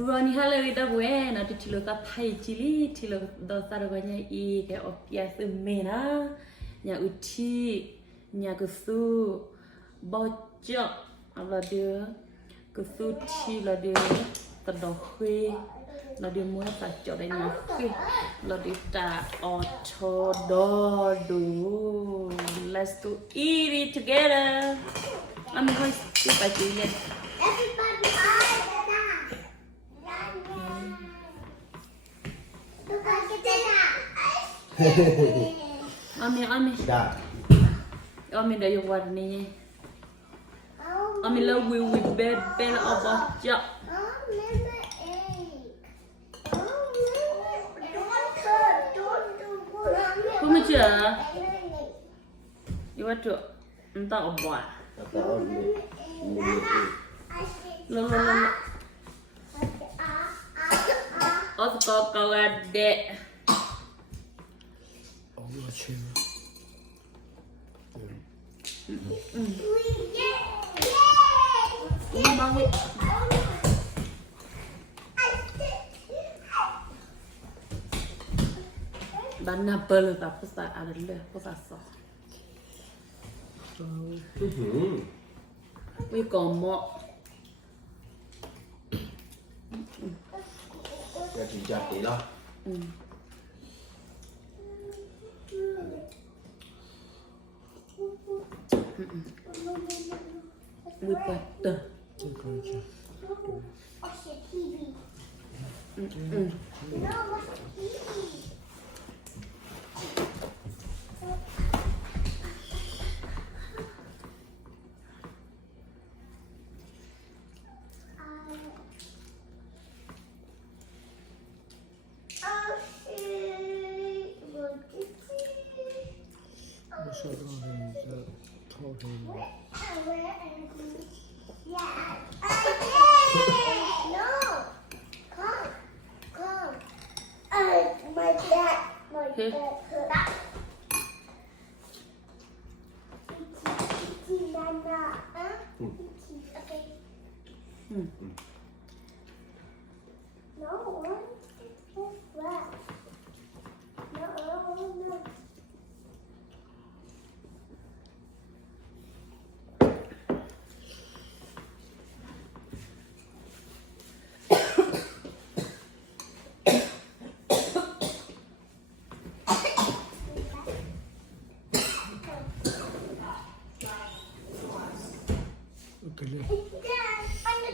Roni hala ida buena tu chilo ta thai chili chilo do sarwanya I ke opia sumena nya uti nya kusu bojo ala dia kusu chi la dia tado khui la dia mua ta cho dai nya khui la dia ta auto do let's go eat it together I'm going to buy it Everybody Ami. Dah. Ami dah yang warna ni. Ami lah we bel about jak. Kau macam? Iwat tu, entah apa. Lalu. Oh, kau ada. Oh, macam. Bana belu tak pusat ada le pusat so. We komok. Ya dijati lah. We butter.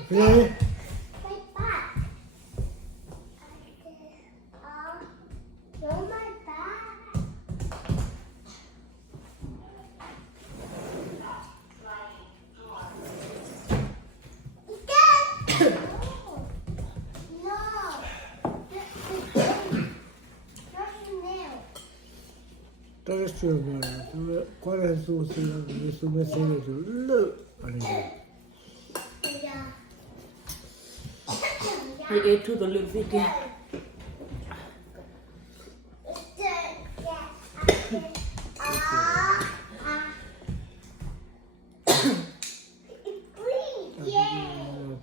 Pilih. Terus cuba, kalau susu, susu itu le, ada. Hai ép thu tao lưu gì kia.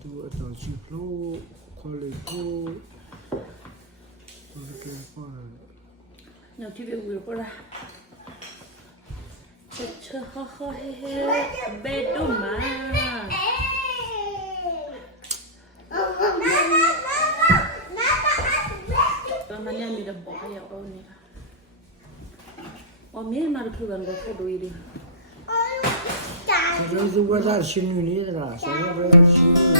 Tu atau ciplo, koleko, apa apa. Nhau chỉ biết vừa qua ra. Chơ ho ho he he. Bê đúng mà. Namanya ni dah bawa ya orang ni. Oh, ni mari kita nak foto ini. Sebelum tu bazar sini ni dah. Sebelum bazar sini.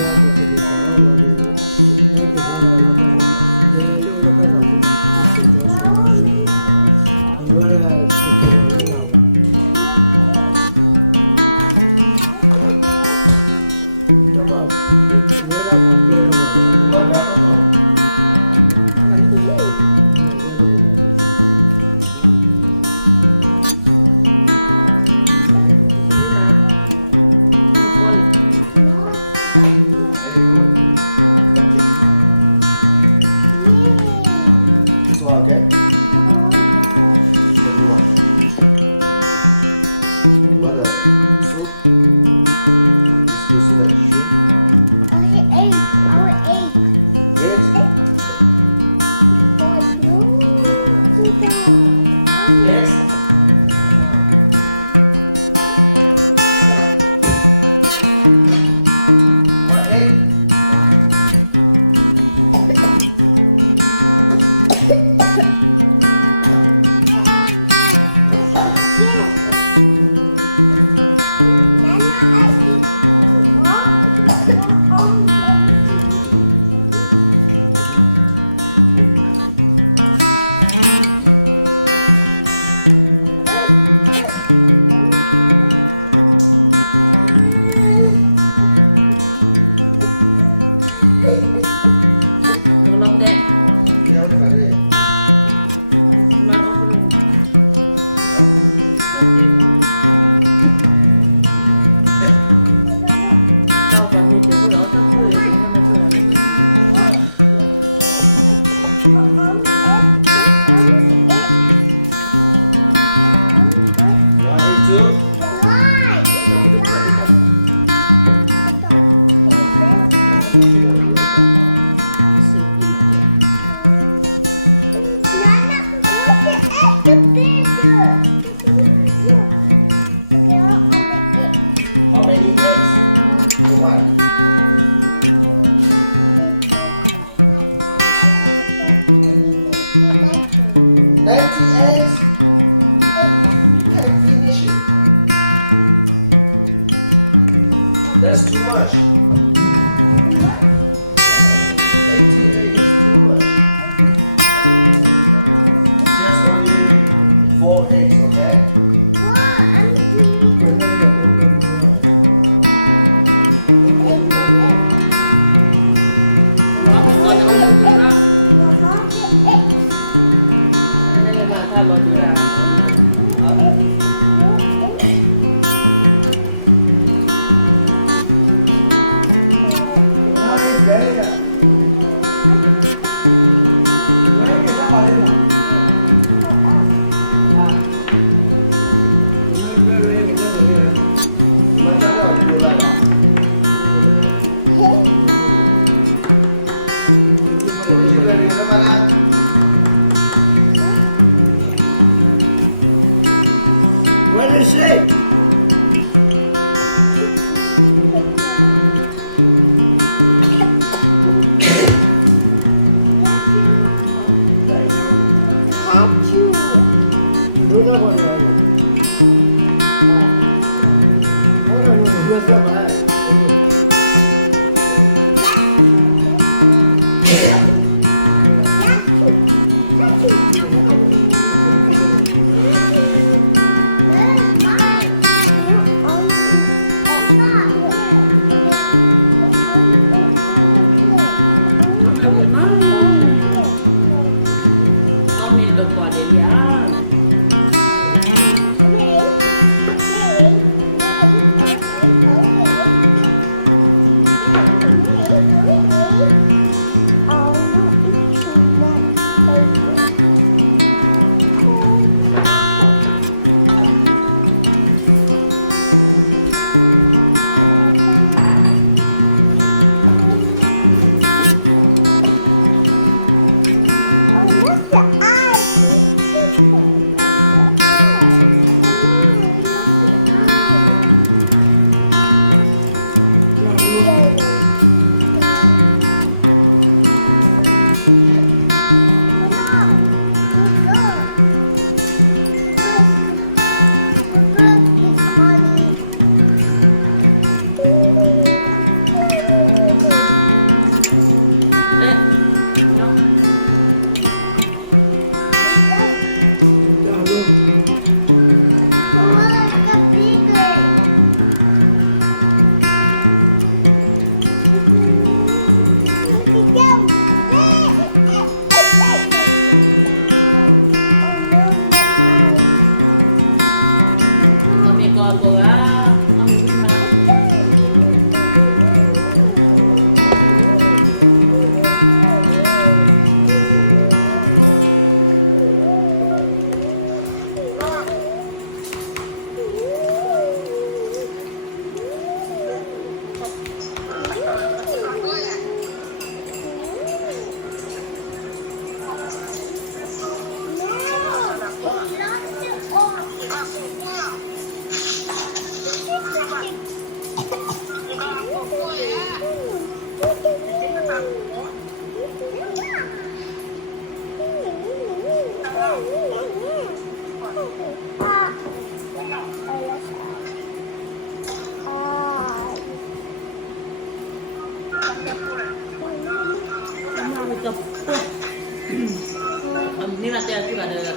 Ini latihan juga ada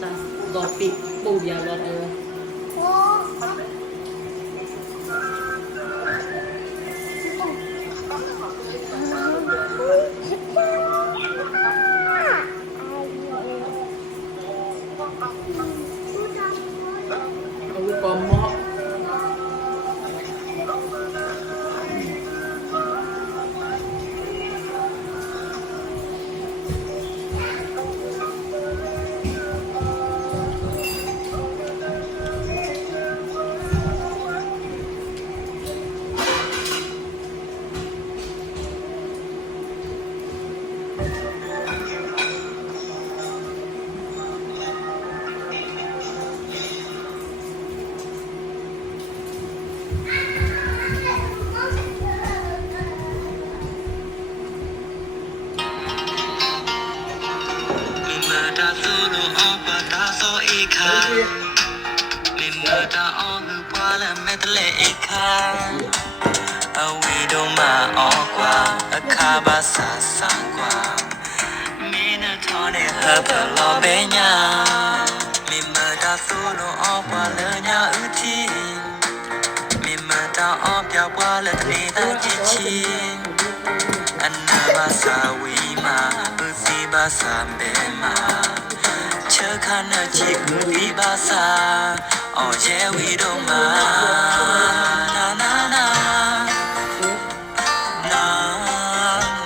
tas gopi ya ada. Aku komo. Oh yeah, we don't mind. Na na na, na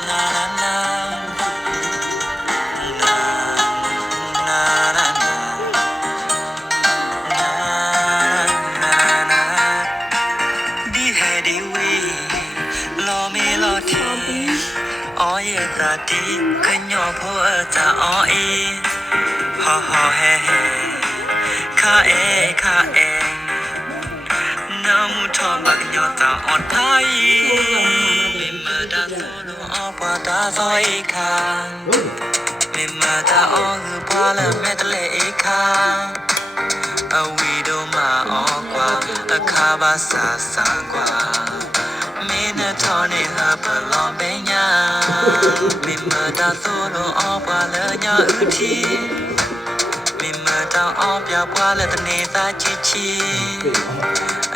na na na, na na na. Di hai di we, lo me lo ti. Oh yeah, tati, kanyo pho ta oh eh. Ha ha he he, ka e. Namu thoma nyota on thai mimada solo apa ta so eka mimada on pala medle eka awi do ma okwa akaba sa sangwa mina thone ha palon benya mimada solo apa la nya uthi mimada on pya pwa la tne sa chi chi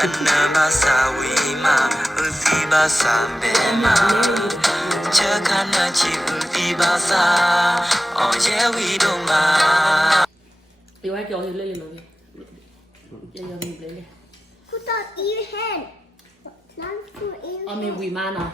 Anamasa wima uzi basa bema Chakana chi uzi basa Oh yeah we don't mind Điều ai kiểu thì lên nó đi. Giờ mình lấy. Cô ta yêu hen. Lắm cô yêu Mình hen. quỳ ma nào.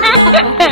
Ha ha ha!